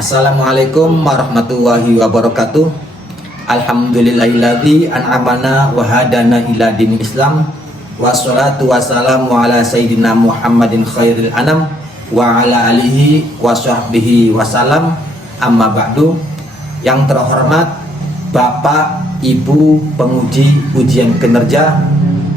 Assalamualaikum warahmatullahi wabarakatuh. Alhamdulillahilladzi an'amana wa hadana ila dinil Islam. Wassalatu wassalamu ala sayyidina Muhammadin khairil anam wa ala alihi wa sahbihi wasalam. Amma ba'du. Yang terhormat Bapak Ibu penguji ujian kinerja,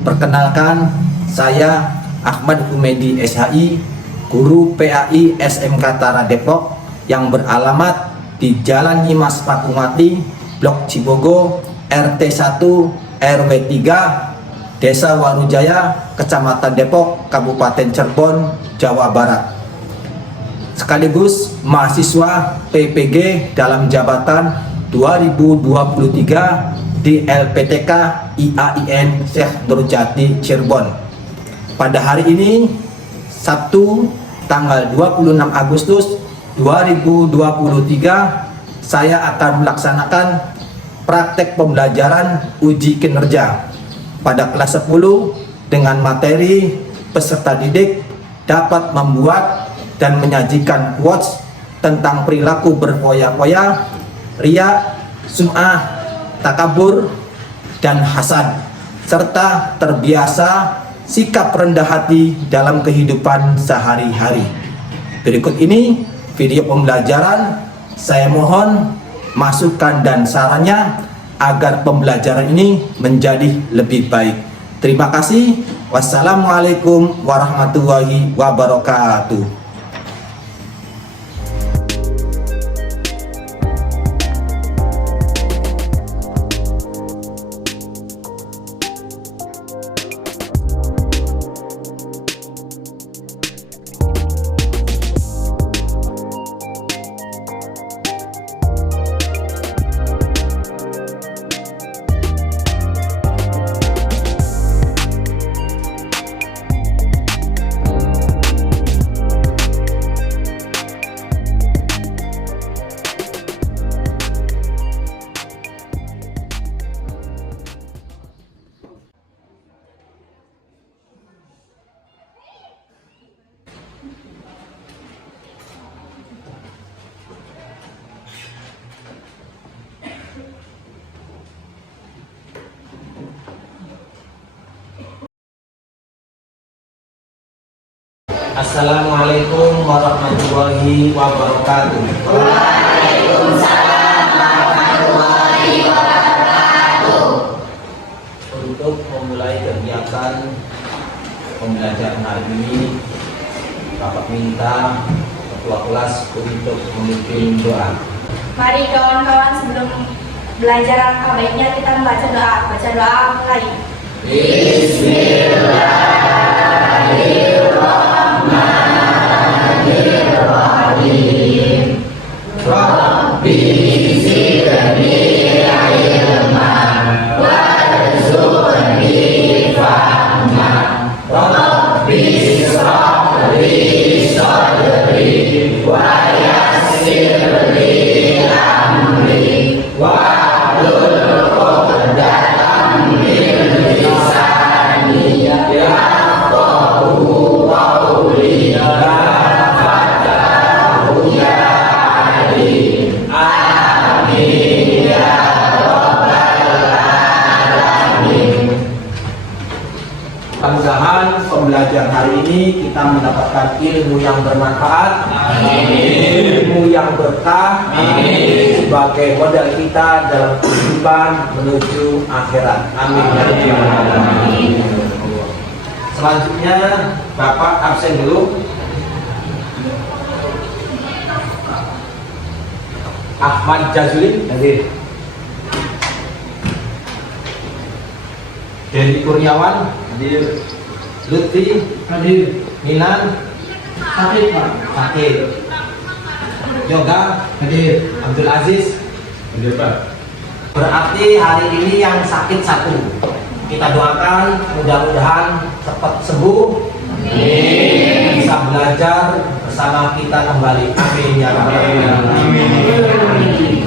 perkenalkan saya Ahmad Humedi SHI, guru PAI SMK Tara Depok yang beralamat di Jalan Nyimas Pakungwati, Blok Cibogo, RT 1 RW 3, Desa Warujaya, Kecamatan Depok, Kabupaten Cirebon, Jawa Barat. Sekaligus mahasiswa PPG dalam jabatan 2023 di LPTK IAIN Syekh Nurjati Cirebon. Pada hari ini, Sabtu, tanggal 26 Agustus 2023, saya akan melaksanakan praktek pembelajaran uji kinerja pada kelas 10 dengan materi peserta didik dapat membuat dan menyajikan quotes tentang perilaku berfoya-foya, riya, sum'ah, takabur, dan hasad, serta terbiasa sikap rendah hati dalam kehidupan sehari-hari. Berikut ini video pembelajaran. Saya mohon masukan dan sarannya agar pembelajaran ini menjadi lebih baik. Terima kasih. Wassalamualaikum warahmatullahi wabarakatuh. Assalamualaikum warahmatullahi wabarakatuh. Waalaikumsalam warahmatullahi wabarakatuh. Untuk memulai kegiatan pembelajaran hari ini, Bapak minta ketua kelas untuk memimpin doa. Mari kawan-kawan, sebelum belajar alangkah baiknya kita membaca doa. Baca doa mulai. Bismillahirrahmanirrahim. Rabbi zidni ilman warzuqni fahman. Rabbi ishrah li sadri wa yassir li amri wahlul 'uqdatam min lisani yafqahu qawli. Amin ya rabbal alamin. Mudah-mudahan pembelajaran hari ini kita mendapatkan ilmu yang bermanfaat, ilmu yang berkah, sebagai modal kita dalam kehidupan menuju akhirat. Amin. Selanjutnya Bapak absen dulu. Ahmad Jazuli hadir. Dedi Kurniawan hadir. Lutfi hadir. Minan hadir. Hadir. Yoga hadir. Abdul Aziz hadir, Pak. Berarti hari ini yang sakit satu. Kita doakan mudah-mudahan cepat sembuh. Amin. Bisa belajar bersama kita kembali. Amin ya rabbal alamin.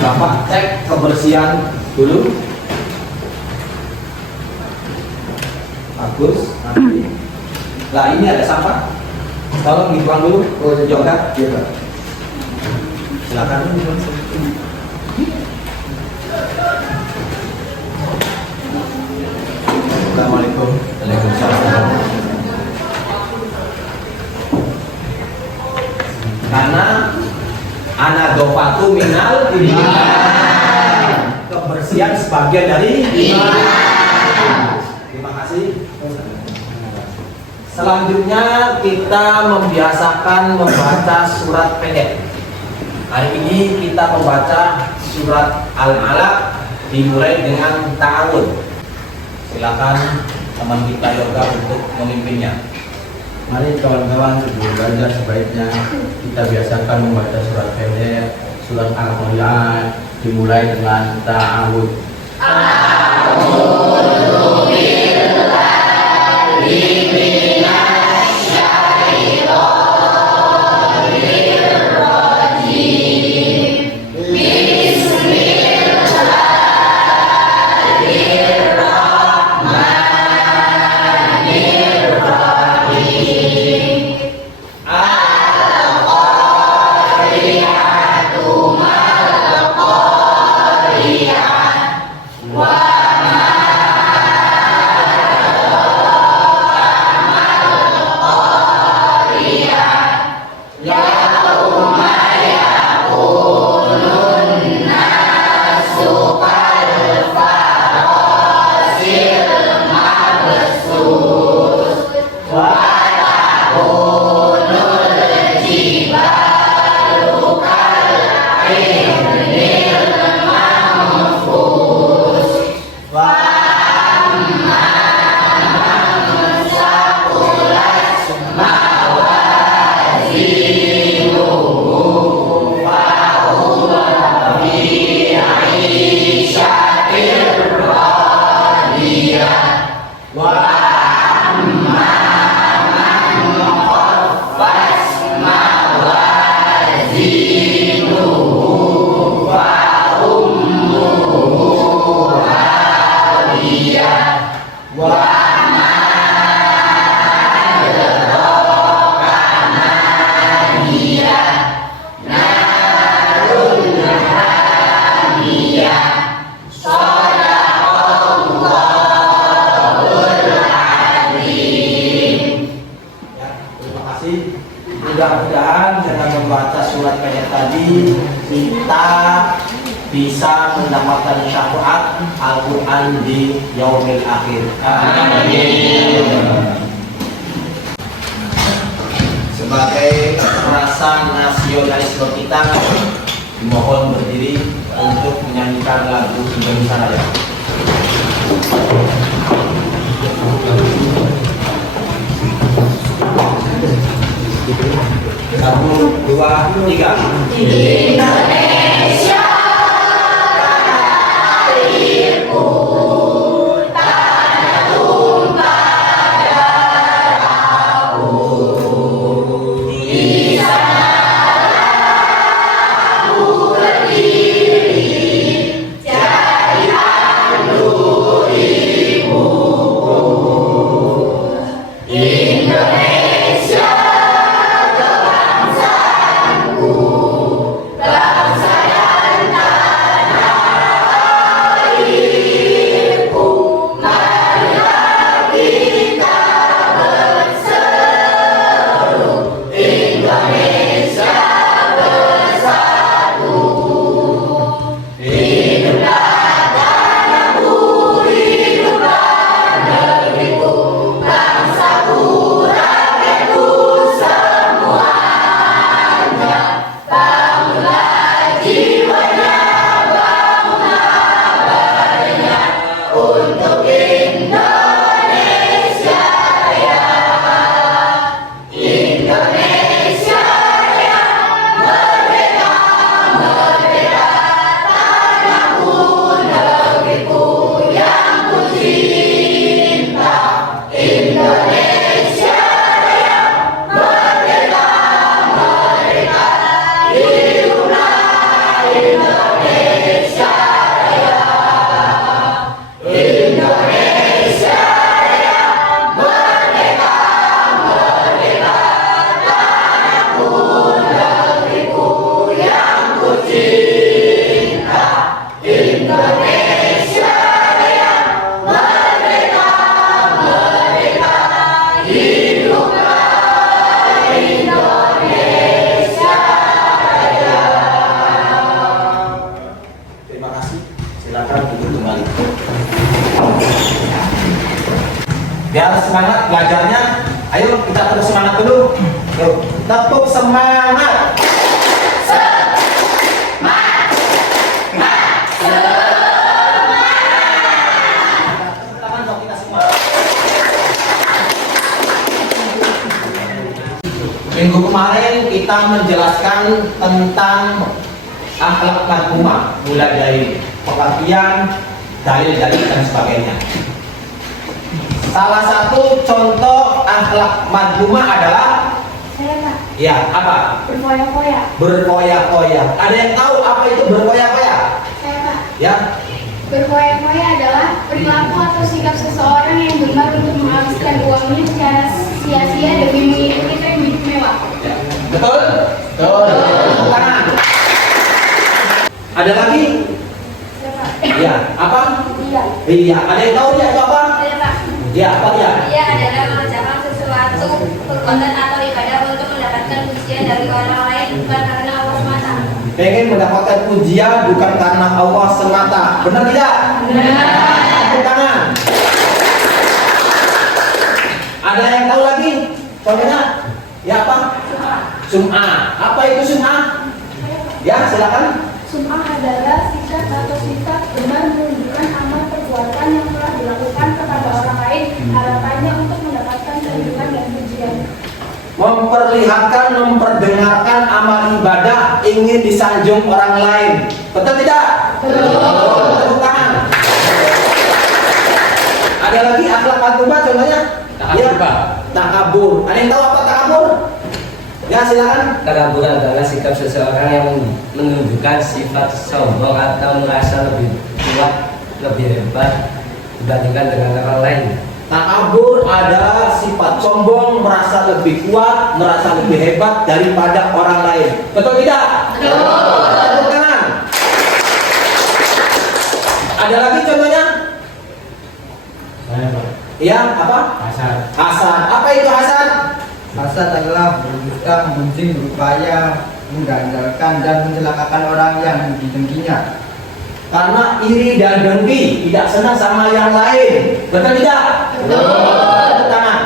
Bapak cek kebersihan dulu. Bagus. Nah ini ada sampah. Tolong dibuang dulu. Oh, Yoga. Iya. Silakan. Assalamualaikum. Waalaikumsalam. Karena anak dopatu minal iman. Kebersihan sebagian dari iman. Terima kasih. Selanjutnya kita membiasakan membaca surat pendek. Hari ini kita membaca surat Al-Alaq dimulai dengan ta'awun. Silakan teman kita Yoga untuk memimpinnya. Mari kawan-kawan sebelum belajar sebaiknya kita biasakan membaca surat pendek, surat Al-Qur'an dimulai dengan ta'awud. A'udzu billahi minasy syaithanir rajim. Mudah-mudahan dengan membaca surat pendek tadi kita bisa mendapatkan syafaat Al-Quran di yaumil akhir. Amin. Sebagai rasa nasionalisme kita, dimohon berdiri untuk menyanyikan lagu Indonesia Raya. 1, 2, 3. Indonesia airku, tanah tumpah darahku, di sanalah aku berdiri, jadi anduk ibuku. Indonesia bangsa Biar semangat belajarnya. Ayo kita terus semangat dulu. Yuk, tepuk semangat. Tangan dong kita semua. Minggu kemarin kita menjelaskan tentang akhlak marhumah, mulai dari pengertian, dalil-dalil dan sebagainya. Salah satu contoh akhlak marhumah adalah Saya Pak, ya apa? berfoya-foya. Berfoya-foya. Ada yang tahu apa itu berfoya-foya? Saya Pak, Ya, berfoya-foya adalah perilaku atau sikap seseorang yang gemar untuk menghabiskan uangnya secara sia-sia demi mengikuti tren hidup mewah. ya. Betul? Betul. Tepuk tangan. Ada lagi? Saya Pak, Ya, apa? iya. Iya. Ada yang tahu dia itu apa? Saya Pak, Ya, apa dia? dia adalah mengerjakan sesuatu perbuatan atau ibadah untuk mendapatkan pujian dari orang lain bukan karena Allah semata. Pengen mendapatkan pujian bukan karena Allah semata. Benar tidak? Benar. Tepuk tangan. Ada yang tahu lagi? Contohnya? Ya apa? Sum'ah. Apa itu sum'ah? Ya, silakan. Sum'ah adalah sikap atau sifat gemar menunjukkan amal perbuatan yang telah dilakukan kepada orang lain, harapannya untuk mendapatkan kehidupan dan pujian. Memperlihatkan, memperdengarkan amal ibadah ingin disanjung orang lain. Betul tidak? Betul. Tepuk tangan. Ada lagi akhlak marhumah contohnya? Takabur, Pak. Takabur. Ada yang tahu apa takabur? Ya, silakan. Takabur adalah sikap seseorang yang menunjukkan sifat sombong atau merasa lebih kuat, lebih hebat dibandingkan dengan orang lain. Takabur adalah sifat sombong, merasa lebih kuat, merasa lebih hebat daripada orang lain. Betul tidak? Betul. Tepuk tangan. Ada lagi contohnya? Saya Pak. Ya, apa? Hasan. Hasan. Apa itu Hasan? Hasad adalah berdusta, gunjing, berupaya mengandalkan dan mencelakakan orang yang didengkinya. Karena iri dan dengki, tidak senang sama yang lain. Betul tidak? Betul. Tepuk tangan.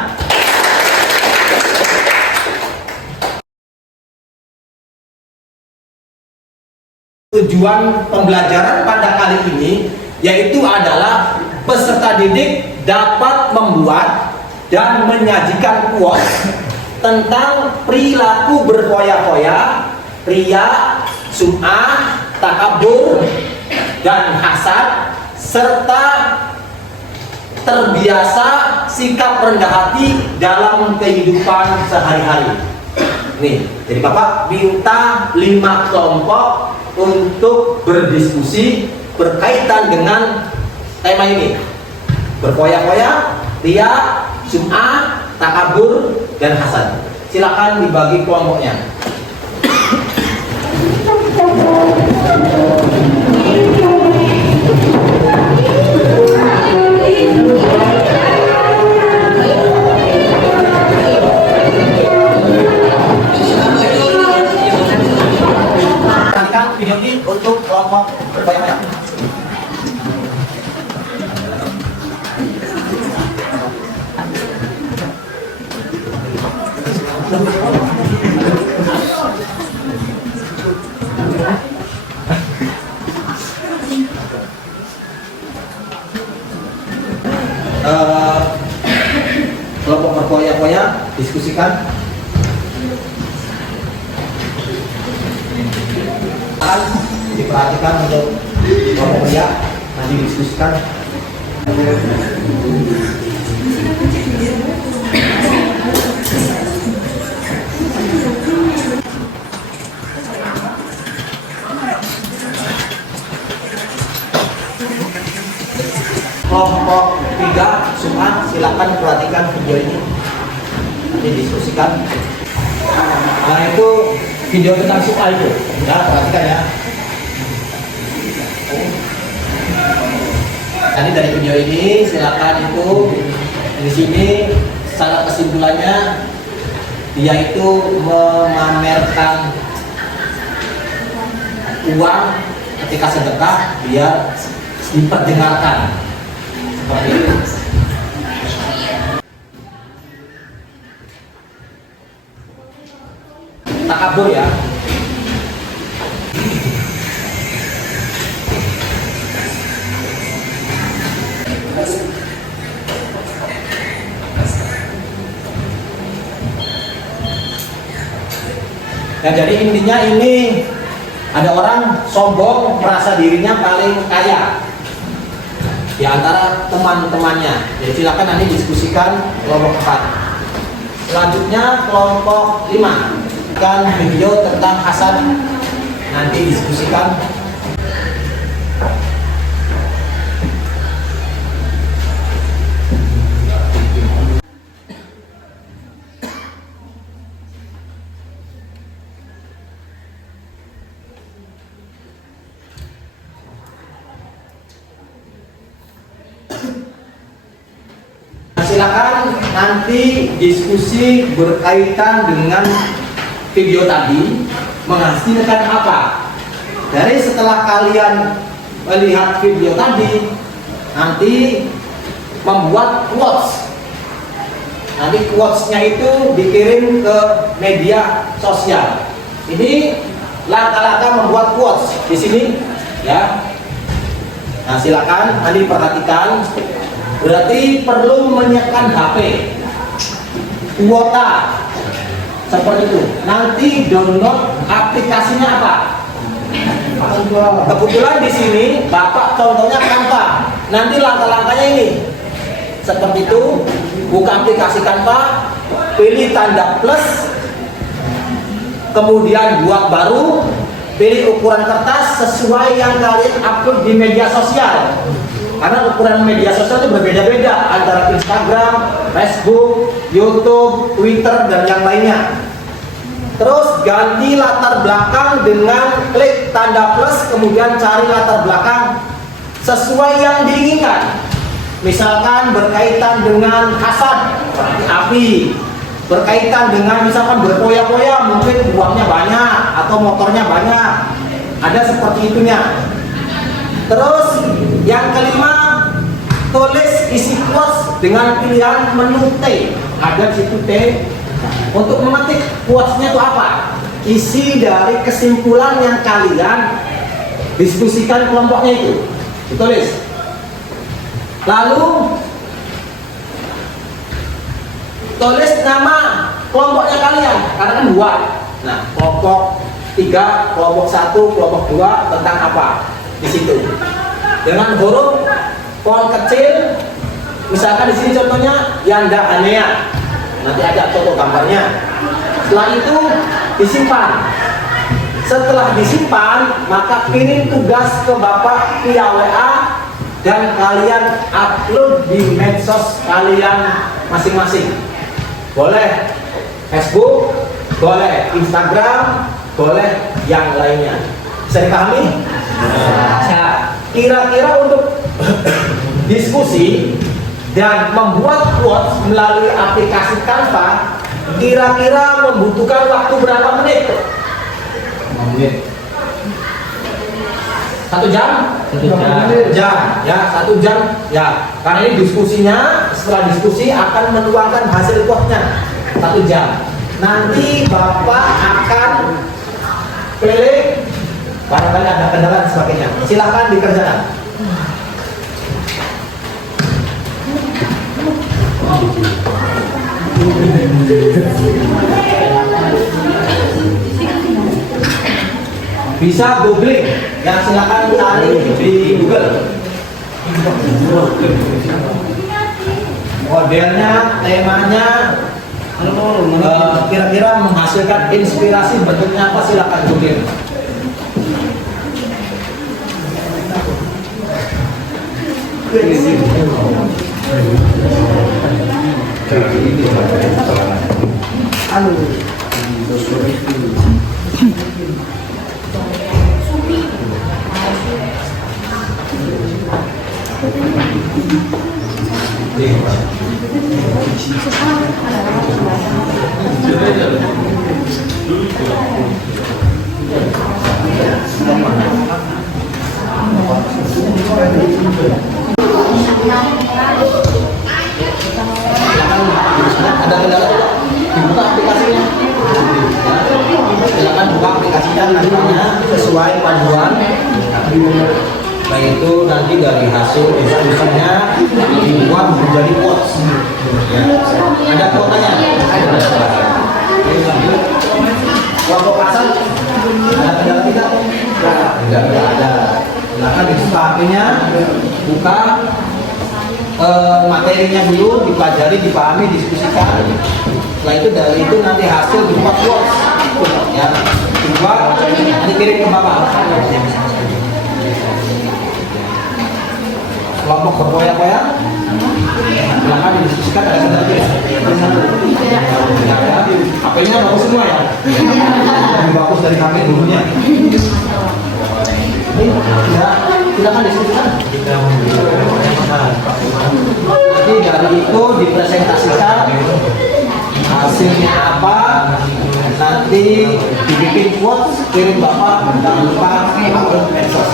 Tujuan pembelajaran pada kali ini yaitu adalah peserta didik dapat membuat dan menyajikan quotes tentang perilaku berfoya-foya, ria, sum'ah, takabur, dan hasad, serta terbiasa sikap rendah hati dalam kehidupan sehari-hari. Nih, jadi Bapak minta 5 kelompok untuk berdiskusi berkaitan dengan tema ini. Berfoya-foya, ria, sum'ah, takabur, dan hasad. Silakan dibagi kelompoknya. Silakan video ini untuk kelompok berfoya-foya. Kelompok berfoya-foya diskusikan. Diperhatikan untuk kelompok pria nanti diskusikan. Kelompok 3 Sum'ah, silakan perhatikan video ini nanti diskusikan. Nah, itu video tentang Sum'ah itu ya, perhatikan ya. Tadi dari video ini silakan itu di sini secara kesimpulannya dia itu memamerkan uang ketika sedekah biar diperdengarkan seperti itu. kabur ya. Nah, jadi intinya ini ada orang sombong merasa dirinya paling kaya di antara teman-temannya. Jadi silakan nanti diskusikan kelompok 4. Selanjutnya kelompok 5 kan video tentang hasad, nanti diskusikan. Silakan nanti diskusi berkaitan dengan video tadi menghasilkan apa. Dari setelah kalian melihat video tadi, nanti membuat quotes. Nanti quotes-nya itu dikirim ke media sosial. Ini langkah-langkah membuat quotes di sini ya. Nah, silakan nanti perhatikan. Berarti perlu menyiapkan HP, kuota, seperti itu. Nanti download aplikasinya apa? Kebetulan di sini Bapak contohnya Canva. Nanti langkah-langkahnya ini, seperti itu. Buka aplikasi Canva, pilih tanda plus, kemudian buat baru, pilih ukuran kertas sesuai yang kalian upload di media sosial. Karena ukuran media sosial itu berbeda-beda antara Instagram, Facebook, YouTube, Twitter, dan yang lainnya. Terus ganti latar belakang dengan klik tanda plus, kemudian cari latar belakang sesuai yang diinginkan. Misalkan berkaitan dengan hasad, api. Berkaitan dengan misalkan berpoya-poya, mungkin uangnya banyak atau motornya banyak. Ada seperti itunya. Terus yang kelima, tulis isi quotes dengan pilihan menu T. Ada di situ T. Untuk mengetik quotes-nya itu apa? Isi dari kesimpulan yang kalian diskusikan kelompoknya itu. Ditulis. Lalu tulis nama kelompoknya kalian, karena kan 2. Nah, kelompok 3, kelompok 1, kelompok 2 tentang apa? Di situ dengan huruf font kecil, misalkan di sini contohnya Yanda Hanea, nanti ada contoh gambarnya. Setelah itu disimpan. Setelah disimpan, maka kirim tugas ke Bapak via WA dan kalian upload di medsos kalian masing-masing. Boleh Facebook, boleh Instagram, boleh yang lainnya. Bisa dipahami? Kira-kira untuk diskusi dan membuat quotes melalui aplikasi Canva, kira-kira membutuhkan waktu berapa menit? 5 menit. 1 jam? 1 jam ya, 1 jam ya. Karena ini diskusinya, setelah diskusi akan menuangkan hasil quotes-nya 1 jam. Nanti Bapak akan pilih, barangkali ada kendala dan sebagainya. Silakan dikerjakan. Bisa googling, ya silakan cari di Google. Modelnya, temanya, kira-kira menghasilkan inspirasi bentuknya apa, silakan googling. Ada kendala coba dibuka aplikasinya. silakan buka aplikasikan nantinya sesuai panduan, baik itu nanti dari hasil diskusinya dibuat menjadi quotes. Ya. Ada kuotanya? Kelompok pasal ada kendala tidak? Tidak ada. Silakan dibuka HP-nya, buka materinya dulu, dipelajari, dipahami, diskusikan. Setelah itu dari itu nanti hasil dibuat quotes. Ya, dibuat nanti kirim ke Bapak. Kelompok berkoyak-koyak, silakan didiskusikan, ada satu lagi ya. HP-nya bagus semua ya. Lebih bagus dari kami dulunya. Ya, silakan diskusikan. Nanti dari itu dipresentasikan hasilnya apa, nanti dibikin quotes, kirim Bapak, jangan lupa upload medsos.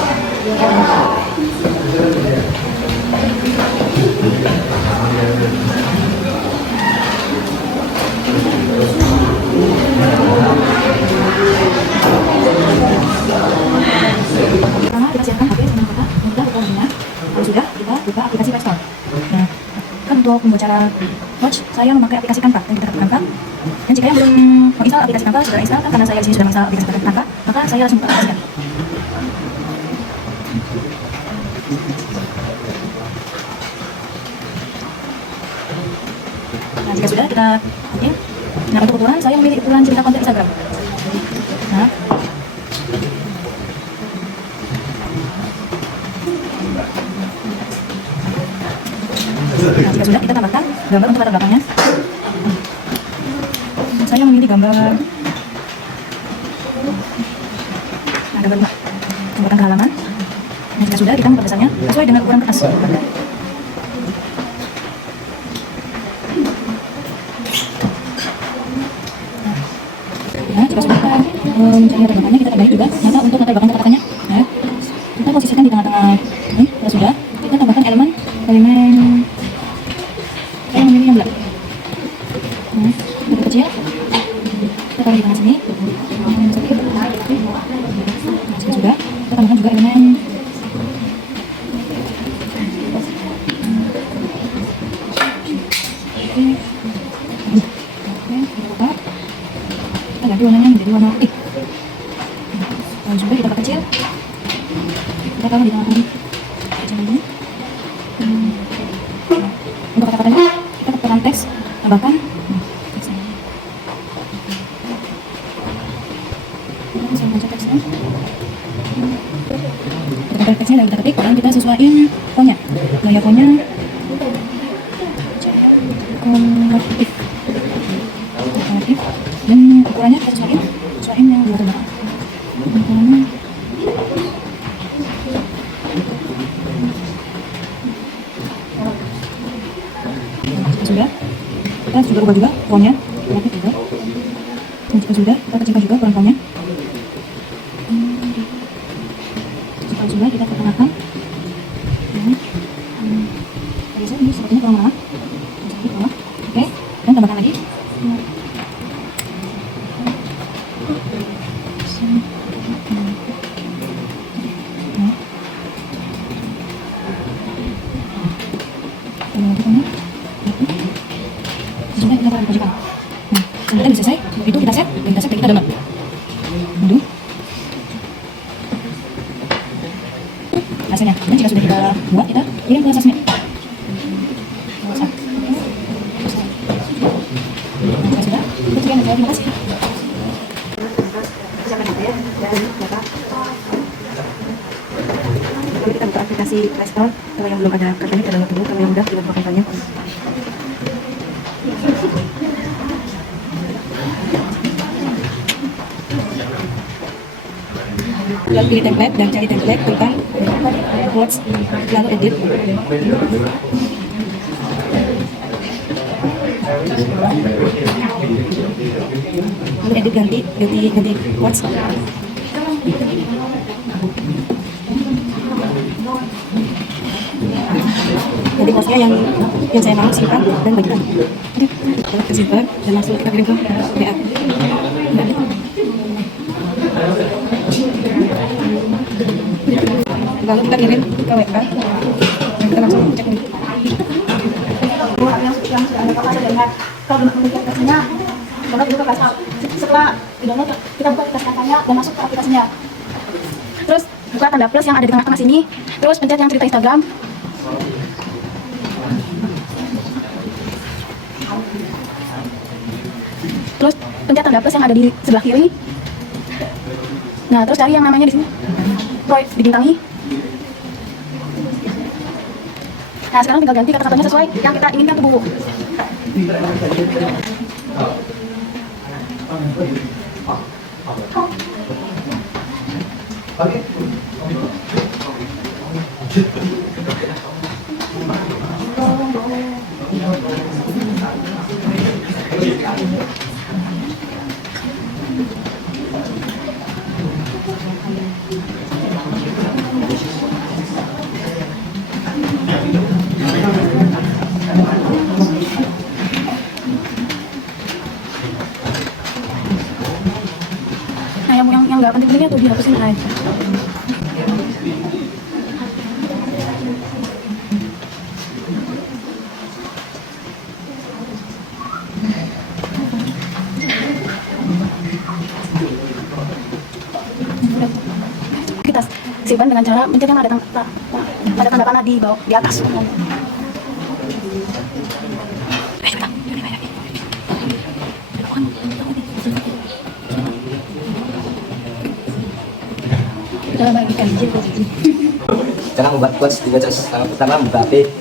Pertama kita siapkan HP sama Bapak, mudah kita menggunakan. Kalau sudah, kita buka aplikasi Play Store. Nah, kan untuk membuat cara watch, saya memakai aplikasi Canva dan kita tekan Canva. Dan jika yang belum menginstal aplikasi Canva, sudah install kan karena saya di sini sudah menginstal aplikasi Canva, maka saya langsung buka aplikasinya. Nah, jika sudah kita login. Nah, untuk ukuran saya memilih ukuran cerita konten Instagram. Nah, jika sudah kita tambahkan gambar untuk latar belakangnya. Saya memilih gambar gambar rumah, tambahkan ke halaman. Dan jika sudah kita memperbesarnya sesuai dengan ukuran kertas. Nah, jika sudah kita mencari latar belakangnya, kita tambahin juga mata untuk latar belakang kata-katanya. Nah, kita posisikan di tengah-tengah ini. Jika sudah, kita tambahkan elemen saya memilih yang bulat. Nah, lebih kecil. Kita taruh di tengah sini. Sedikit. Nah, jika sudah, kita tambahkan juga elemen kita ganti warnanya menjadi warna putih. Kalau sudah kita perkecil, kita taruh di tengah tadi. Kecil lagi. Untuk kata-katanya, kita tekan teks, tambahkan teksnya. Kita bisa membaca teksnya. Kita tekan teksnya dan kita ketik, dan kita sesuaiin fontnya. Gaya fontnya kolektif. Dan ukurannya kita sesuaiin yang di latar belakang. Ukurannya sudah, kita juga ubah juga fontnya, kreatif juga. Dan jika sudah, kita kecilkan juga ukuran fontnya. Jika sudah, kita pertengahkan. Biasa ini sepertinya kurang lama. Oke, dan tambahkan lagi. Sudah kita taruh di pojokan. Nah, kita bisa selesai. Itu kita set, dan kita download. Aduh. Hasilnya. Dan jika sudah kita buat, kita kirim ke sosmed. WhatsApp. Nah, jika sudah, itu sekian saja. Terima kasih. Siapkan HP ya, dan data. Lalu kita buka aplikasi Play Store. Kalau yang belum ada kartunya, kita download dulu. Kalau yang udah, kita buka kartunya. Lalu pilih template dan cari template, tekan quotes, lalu edit. Lalu edit ganti quotes. Jadi quotesnya yang saya mau simpan dan bagikan. Kita simpan dan langsung kita kirim ke WA. Lalu kita kirim ke WA. Kita langsung cek ini. Yang sudah ada kapasitas dengan kalau belum memiliki aplikasinya, download dulu ke WhatsApp. Setelah download, kita buka aplikasi kampanye dan masuk ke aplikasinya. Terus buka tanda plus yang ada di tengah-tengah sini. Terus pencet yang cerita Instagram. Terus pencet tanda plus yang ada di sebelah kiri. Nah, terus cari yang namanya di sini. Roy, dibintangi. Nah, sekarang tinggal ganti kata satunya sesuai yang kita inginkan tuh, Bu. Nah, yang nggak penting-pentingnya tuh dihapusin aja. Kita simpan dengan cara mencet yang ada tanda panah di bawah, di atas. Cara bagikan. Cara membuat quotes dengan terus pertama membuka HP,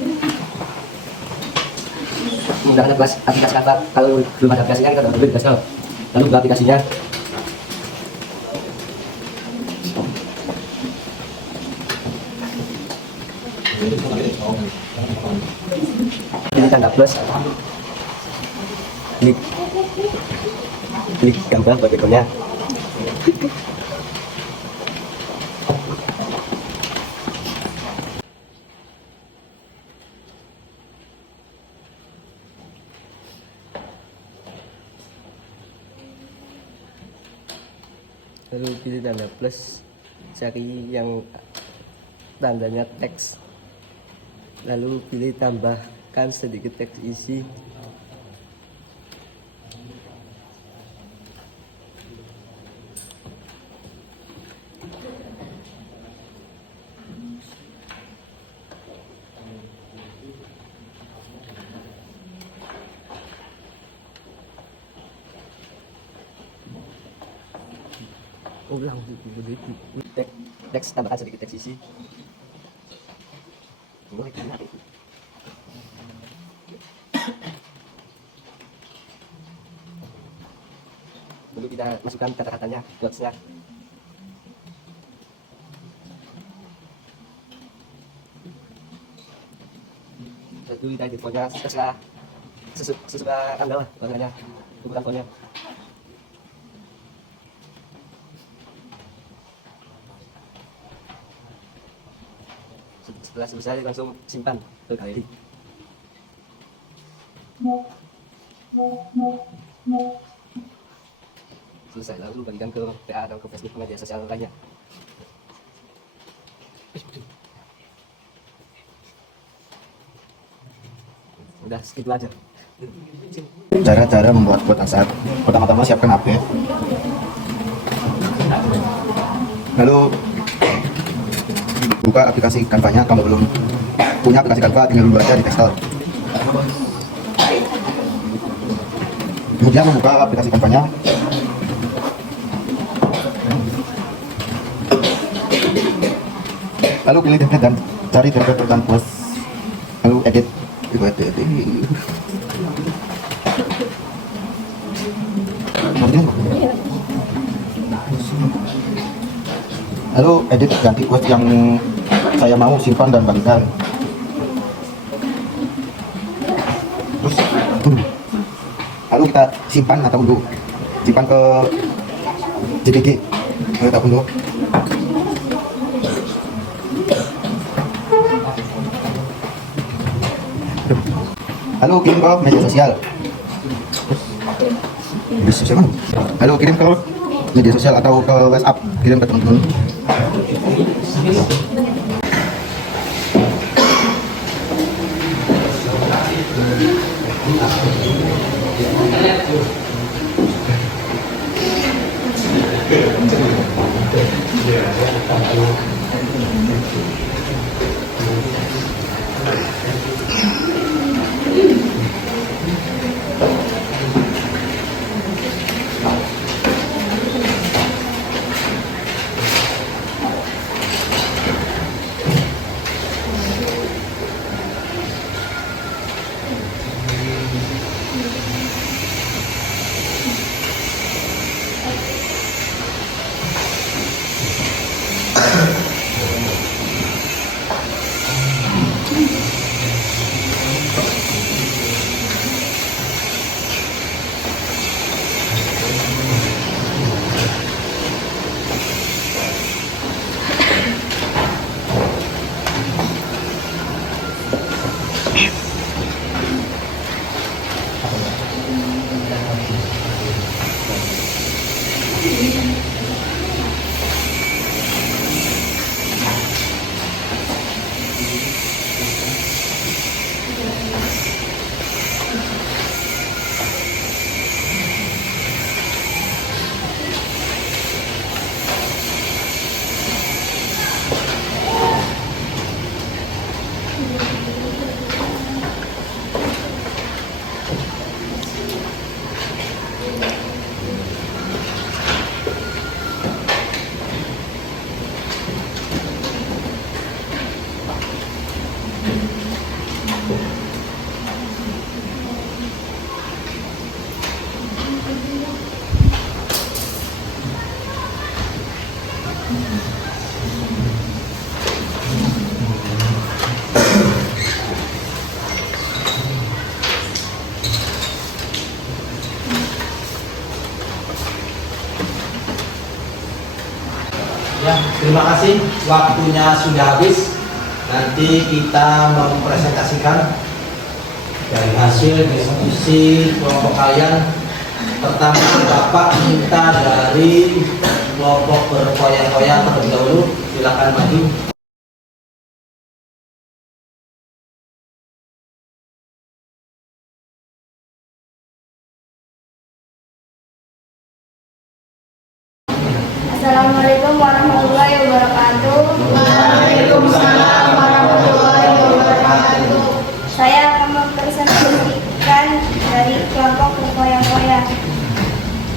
menggunakan aplikasi kata. Kalau belum ada aplikasinya kita download aplikasi, lalu buka aplikasinya. Pilih tanda plus, klik gambar backgroundnya. Lalu pilih tanda plus, cari yang tandanya teks, lalu pilih tambahkan sedikit teks isi. Ulang teks, tambahkan sedikit teks isi. Lalu kita masukkan kata-katanya, quotes-nya. Lalu kita edit fontnya sesuai Anda lah warnanya, bukan fontnya. Setelah selesai langsung simpan ke galeri. Selesai, lalu bagikan ke PA atau ke Facebook, media sosial lainnya. Udah segitu aja. Cara-cara membuat quote WhatsApp. Pertama-tama siapkan HP, lalu buka aplikasi Canva-nya. Kalau belum punya aplikasi Canva, tinggal dulu aja di install. Kemudian membuka aplikasi Canva-nya. Lalu pilih template dan cari template dan post. Lalu edit. Lalu edit, ganti quote yang saya mau, simpan dan bagikan. Terus lalu kita simpan atau unduh. Simpan ke JPG atau unduh. Lalu kirim ke media sosial. Lalu kirim ke media sosial atau ke WhatsApp, kirim ke teman-teman. Ya, terima kasih. Waktunya sudah habis. Nanti kita mempresentasikan dari hasil diskusi kelompok kalian. Pertama, Bapak minta dari kelompok berfoya-foya terlebih dahulu. Silakan maju. Assalamualaikum warahmatullahi wabarakatuh. Waalaikumsalam warahmatullahi wabarakatuh. Saya akan mempresentasikan dari kelompok berfoya-foya.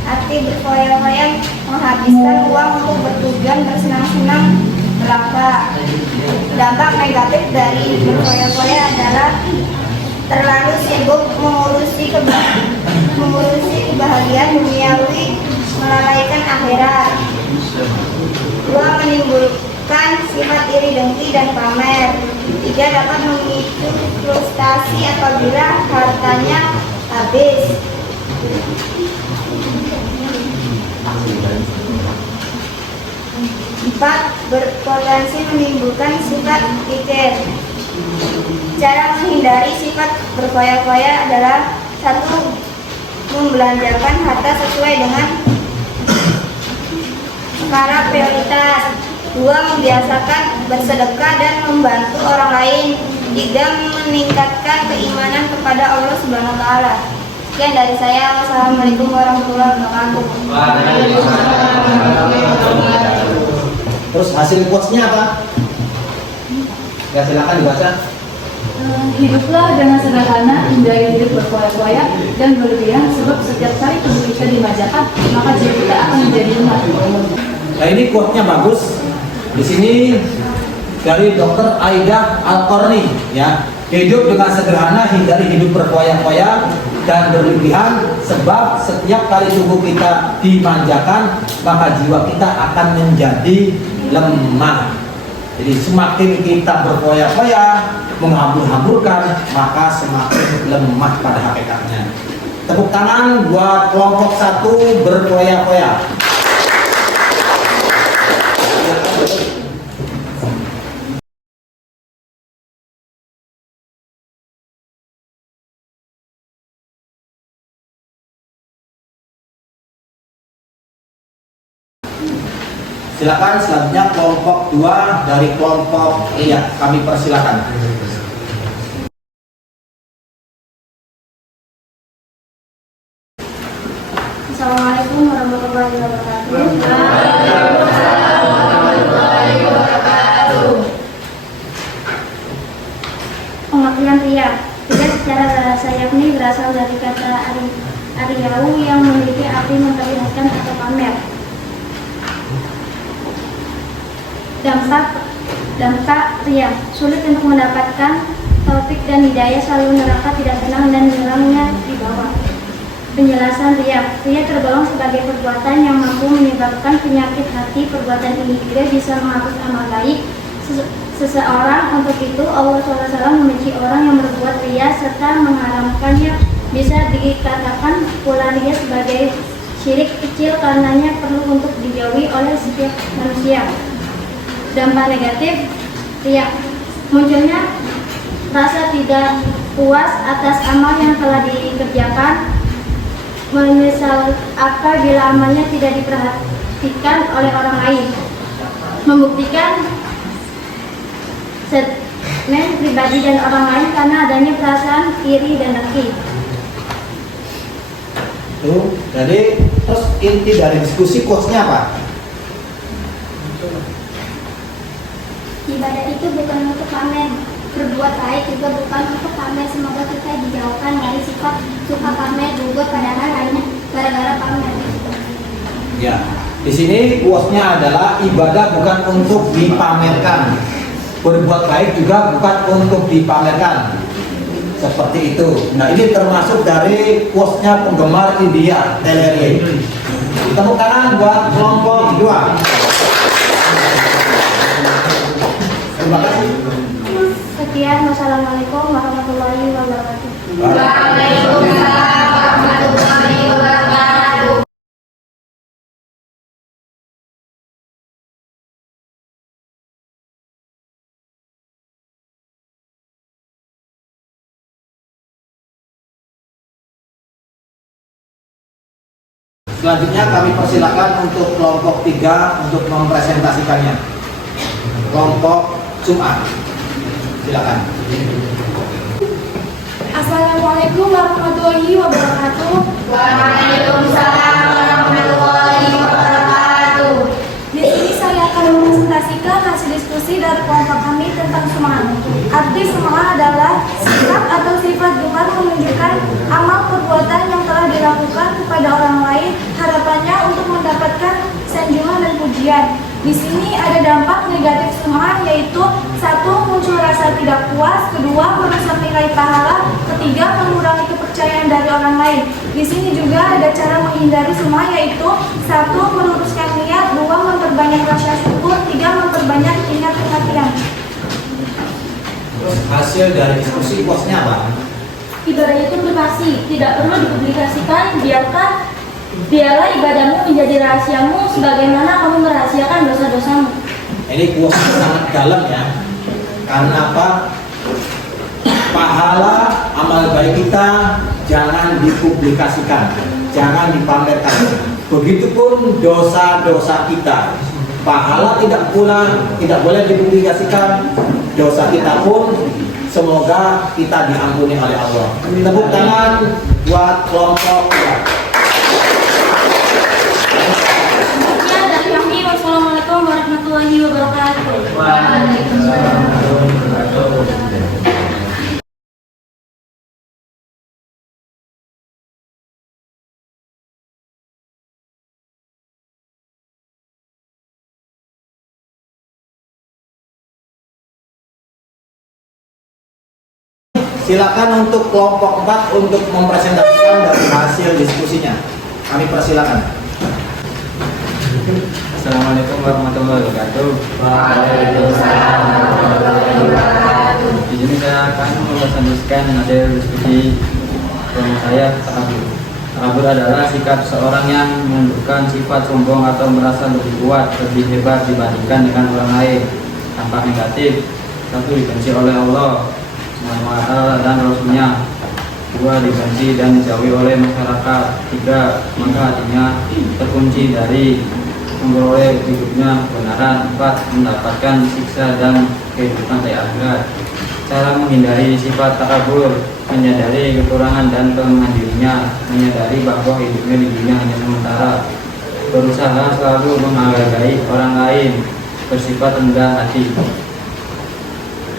Arti berfoya-foya menghabiskan uang untuk bertujuan bersenang-senang belaka. Dampak negatif dari berfoya-foya adalah terlalu sibuk mengurusi kebahagiaan duniawi, melalaikan akhirat. Dua, menimbulkan sifat iri dengki dan pamer. Tiga, dapat memicu frustasi apabila hartanya habis. Empat, berpotensi menimbulkan sifat kikir. Cara menghindari sifat berfoya-foya adalah: satu, membelanjakan harta sesuai dengan skala prioritas. Dua, membiasakan bersedekah dan membantu orang lain. Tiga, meningkatkan keimanan kepada Allah Subhanahu wa taala. Sekian dari saya. Wassalamualaikum warahmatullahi wabarakatuh. Terus hasil quotes-nya apa? Ya, silakan dibaca. Hiduplah dengan sederhana, hindari hidup berfoya-foya dan berlebihan, sebab setiap kali tubuh kita dimanjakan, maka jiwa kita akan menjadi lemah. Nah, ini quote-nya bagus. Di sini dari Dr. Aida Al-Qarni, ya. Hidup dengan sederhana, hindari hidup berfoya-foya dan berlebihan, sebab setiap kali tubuh kita dimanjakan, maka jiwa kita akan menjadi lemah. Jadi semakin kita berfoya-foya, menghambur-hamburkan, maka semakin lemah pada hakikatnya. Tepuk tangan buat kelompok 1 berfoya-foya. Silakan selanjutnya kelompok 2 dari kelompok Ria, kami persilakan. Assalamualaikum warahmatullahi wabarakatuh. Pengertian ria. Ria secara bahasa yakni berasal dari kata Ariau yang memiliki arti memperlihatkan atau pamer. Dampak ria. Sulit untuk mendapatkan taufik dan hidayah, selalu neraka, tidak tenang dan nerangnya di bawah. Penjelasan ria. Ria tergolong sebagai perbuatan yang mampu menyebabkan penyakit hati. Perbuatan ini juga bisa menghapus amal baik seseorang. Untuk itu Allah SWT membenci orang yang berbuat ria serta mengharamkannya. Bisa dikatakan pula ria sebagai syirik kecil, karenanya perlu untuk dijauhi oleh setiap manusia. Dampak negatif ria. Munculnya rasa tidak puas atas amal yang telah dikerjakan, menyesal apabila amalnya tidak diperhatikan oleh orang lain, membuktikan statement pribadi dan orang lain karena adanya perasaan iri dan dengki. Tuh, jadi terus inti dari diskusi quotes-nya apa? Ibadah itu bukan untuk pamer, berbuat baik juga bukan untuk pamer. Semoga kita dijauhkan dari sifat suka pamer, juga padahal lainnya gara-gara pamer. Ya, di sini quotes-nya adalah ibadah bukan untuk dipamerkan, berbuat baik juga bukan untuk dipamerkan. Seperti itu. Nah, ini termasuk dari quotes-nya penggemar India, Teleria. Tepuk tangan buat kelompok 2. Terima kasih. Sekian, wassalamualaikum warahmatullahi wabarakatuh. Waalaikumsalam warahmatullahi wabarakatuh. Selanjutnya kami persilakan untuk kelompok 3 untuk mempresentasikannya. Kelompok Jum'ah. Silakan. Assalamualaikum warahmatullahi wabarakatuh. Waalaikumsalam warahmatullahi wabarakatuh. Di sini saya akan mempresentasikan hasil diskusi dari kelompok kami tentang sum'ah. Arti sum'ah adalah sikap atau sifat bukan menunjukkan amal perbuatan yang telah dilakukan kepada orang lain, harapannya untuk mendapatkan sanjungan dan pujian. Di sini ada dampak negatif sum'ah, yaitu 1. Muncul rasa tidak puas, 2. Merusak nilai pahala, 3. Mengurangi kepercayaan dari orang lain. Di sini juga ada cara menghindari sum'ah, yaitu 1. Meluruskan niat, 2. Memperbanyak rasa syukur, 3. Memperbanyak ingat perhatian. Terus hasil dari diskusi quotes-nya apa? Ibadah itu privasi, tidak perlu dipublikasikan. Biarlah ibadahmu menjadi rahasiamu, sebagaimana kamu merahasiakan dosa-dosamu. Ini quotes sangat dalam ya. Karena apa? Pahala amal baik kita jangan dipublikasikan, jangan dipamerkan. Begitupun dosa-dosa kita, pahala tidak boleh dipublikasikan. Dosa kita pun semoga kita diampuni oleh Allah. Tepuk tangan buat kelompok 2. Sekian dari kami. Wassalamualaikum warahmatullahi wabarakatuh. Waalaikumsalam warahmatullahi wabarakatuh. Silakan untuk kelompok 4 untuk mempresentasikan dari hasil diskusinya. Kami persilakan. Assalamualaikum warahmatullahi wabarakatuh. Waalaikumsalam warahmatullahi wabarakatuh. Di sini saya akan mempresentasikan hasil diskusi kelompok saya takabur. Takabur adalah sikap seorang yang menunjukkan sifat sombong atau merasa lebih kuat, lebih hebat dibandingkan dengan orang lain. Dampak negatif: 1. Dibenci oleh Allah SWT dan Rasulnya. 2. Dibenci dan dijauhi oleh masyarakat. 3. Maka hatinya terkunci dari memperoleh hidupnya kebenaran. 4. Mendapatkan siksa dan kehidupan di akhirat. Cara menghindari sifat takabur: menyadari kekurangan dan kelemahan dirinya, menyadari bahwa hidupnya di dunia hanya sementara, berusaha selalu menghargai orang lain, bersifat rendah hati.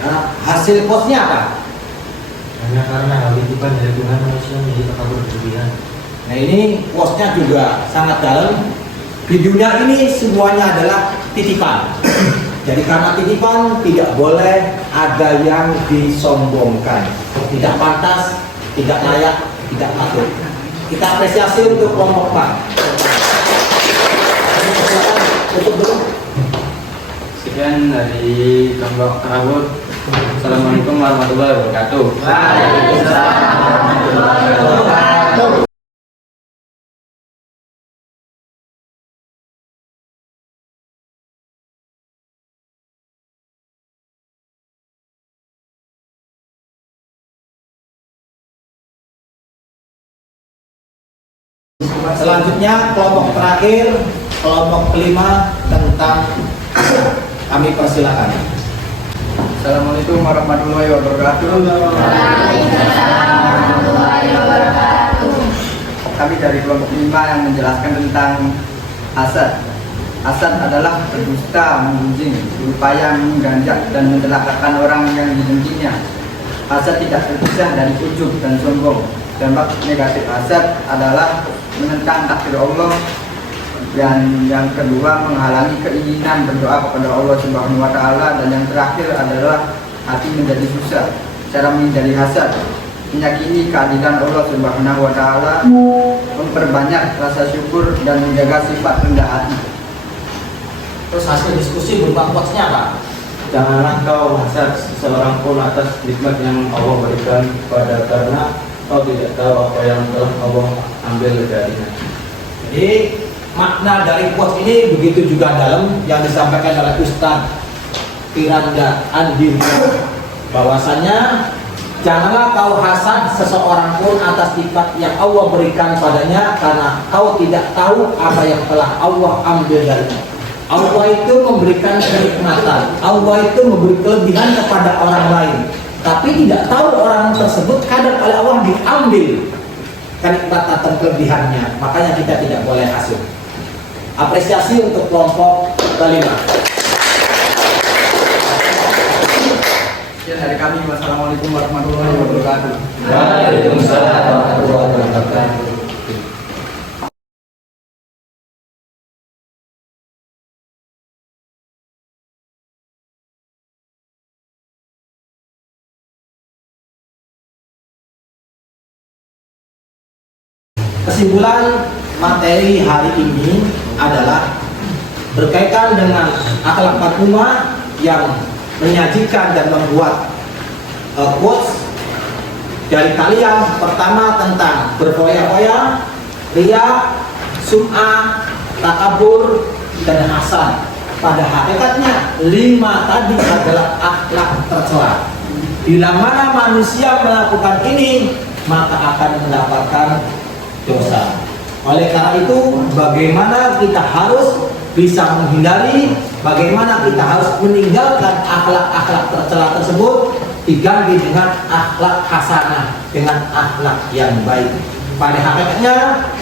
Nah, hasil posnya apa? Hanya karena hal itu kan dari Tuhan manusia menjadi takabur berlebihan. Nah, ini posnya juga sangat dalam. Di dunia ini semuanya adalah titipan. Jadi karena titipan tidak boleh ada yang disombongkan. Tidak pantas, tidak layak, tidak patut. Kita apresiasi untuk kelompok Pak. Tutup dulu. Sekian dari kelompok takabur. Assalamualaikum warahmatullahi wabarakatuh. Waalaikumsalam warahmatullahi wabarakatuh. Selanjutnya kelompok terakhir, kelompok kelima tentang kami persilakan. Assalamualaikum warahmatullahi wabarakatuh. Kami dari kelompok 5 yang menjelaskan tentang hasad. Hasad adalah berdusta, menggunjing, berupaya mengganjak dan mencelakakan orang yang didengkinya. Hasad tidak terpisah dari ujub dan sombong. Dampak negatif hasad adalah menentang takdir Allah, dan yang kedua menghalangi keinginan berdoa kepada Allah Subhanahu wa taala, dan yang terakhir adalah hati menjadi susah. Cara menghindari hasad: meyakini keadilan Allah Subhanahu wa taala, memperbanyak rasa syukur dan menjaga sifat rendah hati. Terus hasil diskusi berupa quotes-nya apa? Janganlah kau hasad seseorang pun atas nikmat yang Allah berikan kepada, karena kau tidak tahu apa yang telah Allah ambil darinya. Jadi makna dari quotes ini begitu juga dalam yang disampaikan oleh Ustaz Piranda Andi, bahwasanya janganlah kau hasad seseorang pun atas nikmat yang Allah berikan padanya, karena kau tidak tahu apa yang telah Allah ambil darinya. Allah itu memberikan kenikmatan, Allah itu memberi kelebihan kepada orang lain, tapi tidak tahu orang tersebut kadang oleh Allah diambil kenikmatan dan kelebihannya. Makanya kita tidak boleh hasud. Apresiasi untuk kelompok kelima. Sekian dari kami. Wassalamualaikum warahmatullahi wabarakatuh. Waalaikumsalam warahmatullahi wabarakatuh. Kesimpulan materi hari ini adalah berkaitan dengan akhlak Fatimah yang menyajikan dan membuat quotes dari kalian. Pertama tentang berfoya-foya, riya, sum'ah, takabur, dan hasad. Pada hakikatnya 5 tadi adalah akhlak tercela. Bila mana manusia melakukan ini, maka akan mendapatkan dosa. Oleh karena itu, bagaimana kita harus bisa menghindari, bagaimana kita harus meninggalkan akhlak-akhlak tercela tersebut, diganti dengan akhlak hasanah, dengan akhlak yang baik. Pada hakikatnya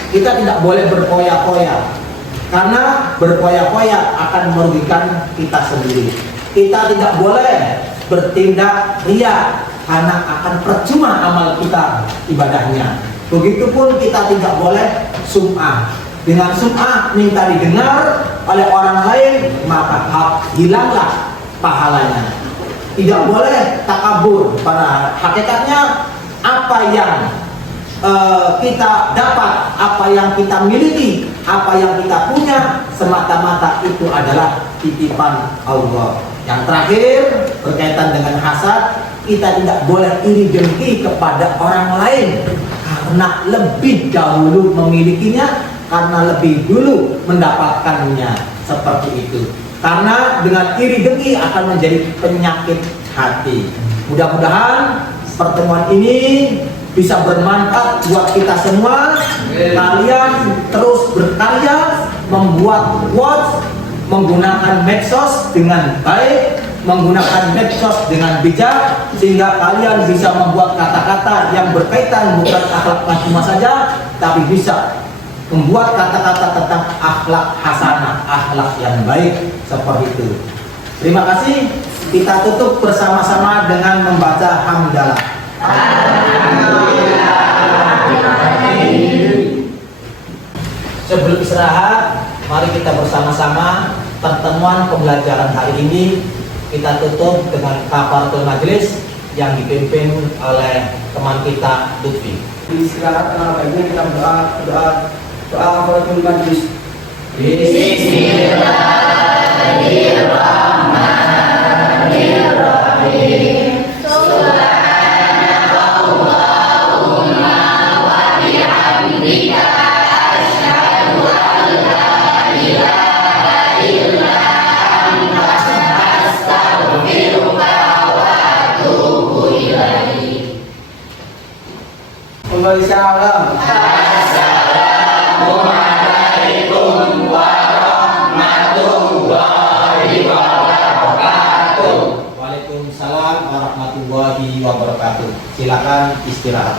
kita tidak boleh berfoya-foya, karena berfoya-foya akan merugikan kita sendiri. Kita tidak boleh bertindak riya, karena akan percuma amal kita ibadahnya. Begitupun kita tidak boleh sum'ah. Dengan sum'ah minta didengar oleh orang lain, maka hilanglah pahalanya. Tidak boleh takabur. Pada hakikatnya apa yang kita dapat, apa yang kita miliki, apa yang kita punya, semata-mata itu adalah titipan Allah. Yang terakhir berkaitan dengan hasad, kita tidak boleh iri dengki kepada orang lain karena lebih dahulu memilikinya, karena lebih dulu mendapatkannya, seperti itu. Karena dengan iri dengki akan menjadi penyakit hati. Mudah-mudahan pertemuan ini bisa bermanfaat buat kita semua. Kalian terus berkarya, membuat quotes, menggunakan medsos dengan baik, menggunakan medsos dengan bijak, sehingga kalian bisa membuat kata-kata yang berkaitan bukan akhlak Fatimah saja, tapi bisa membuat kata-kata tentang akhlak hasanah, akhlak yang baik, seperti itu. Terima kasih. Kita tutup bersama-sama dengan membaca hamdalah. Sebelum istirahat, mari kita bersama-sama pertemuan pembelajaran hari ini kita tutup dengan kafaratul majelis yang dipimpin oleh teman kita Lutfi. Istirahat karena baiknya kita doa kafaratul majelis. Bismillahirrahmanirrahim. Subhanakallahumma wa bihamdika asyhadu an la ilaha illa anta astaghfiruka wa atubu ilaik. Kembali salam. Assalamualaikum warahmatullahi wabarakatuh. Waalaikumsalam warahmatullahi wabarakatuh. Silakan istirahat.